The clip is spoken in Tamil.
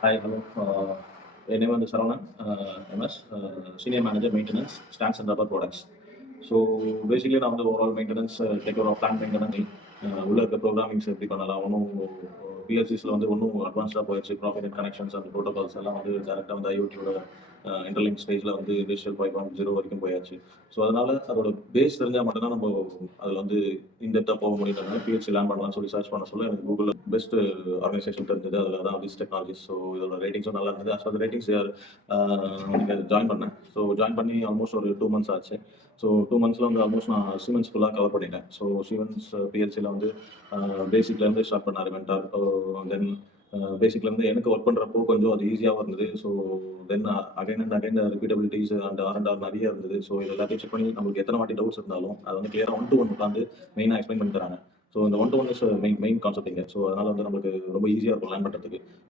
Hi, hello. My name is Saravanan, MS, Senior Manager Maintenance, Stands and Rubber Products. So basically, now the overall maintenance, take care of plant maintenance, உள்ள இருக்க ப்ரோக்ராமிங்ஸ் எப்படி பண்ணலாம் ஒன்றும் பிஎல்சிஸில் வந்து ஒன்றும் அட்வான்ஸ்டாக போயிடுச்சு ப்ராஃபிட் அண்ட் கனெக்ஷன்ஸ் அந்த ப்ரோட்டோகால்ஸ் எல்லாம் வந்து டேரெக்டாக வந்து ஐஓடியோட இன்டர்லிங்க் ஸ்டேஜில் வந்து இண்டஸ்ட்ரியல் 5.0 வரைக்கும் போயாச்சு. ஸோ அதனால அதோட பேஸ் தெரிஞ்சால் மட்டும்தான் நம்ம அதில் வந்து இன்டெப்த்தாக போக முடியுன்றதுனால பிஹெச்சி லேர்ன் பண்ணலாம்னு சொல்லி சர்ச் பண்ண சொல்ல எனக்கு கூகுளில் பெஸ்ட் ஆர்கனைசேஷன் தெரிஞ்சது. அதில் தான் திஸ் டெக்னாலஜிஸ். ஸோ இதோட ரேட்டிங்ஸும் நல்லா இருந்தது. அஸ் ஃபார் ரேட்டிங்ஸ் நீங்கள் ஜாயின் பண்ணேன். ஸோ ஜாயின் பண்ணி ஆல்மோஸ்ட் ஒரு 2 months ஆச்சு. ஸோ 2 monthsல வந்து ஆல்மோஸ்ட் நான் சீமென்ஸ் ஃபுல்லாக கவர் பண்ணிட்டேன். ஸோ சீமென்ஸ் பிஎல்சியில் வந்து பேசிக்லேருந்து ஸ்டார்ட் பண்ணார் மென்டார். தென் பேசிக்லேருந்து எனக்கு ஒர்க் பண்ணுறப்போ கொஞ்சம் அது ஈஸியாகவும் இருந்தது. So then again and again repeatabilities and are நிறைய இருந்தது. ஸோ இது எல்லாத்தையும் செக் பண்ணி நம்மளுக்கு எத்தனை வாட்டி டவுட்ஸ் இருந்தாலும் அதை வந்து கிளியராக 1-to-1 உட்காந்து மெயினாக எக்ஸ்பிளைன் பண்ணி தராங்க. ஸோ இந்த 1-to-1 இஸ் மெயின் கான்செப்ட் இங்கே. ஸோ அதனால் வந்து நம்மளுக்கு ரொம்ப ஈஸியாக இருக்கும் லேர்ன் பண்ணுறதுக்கு.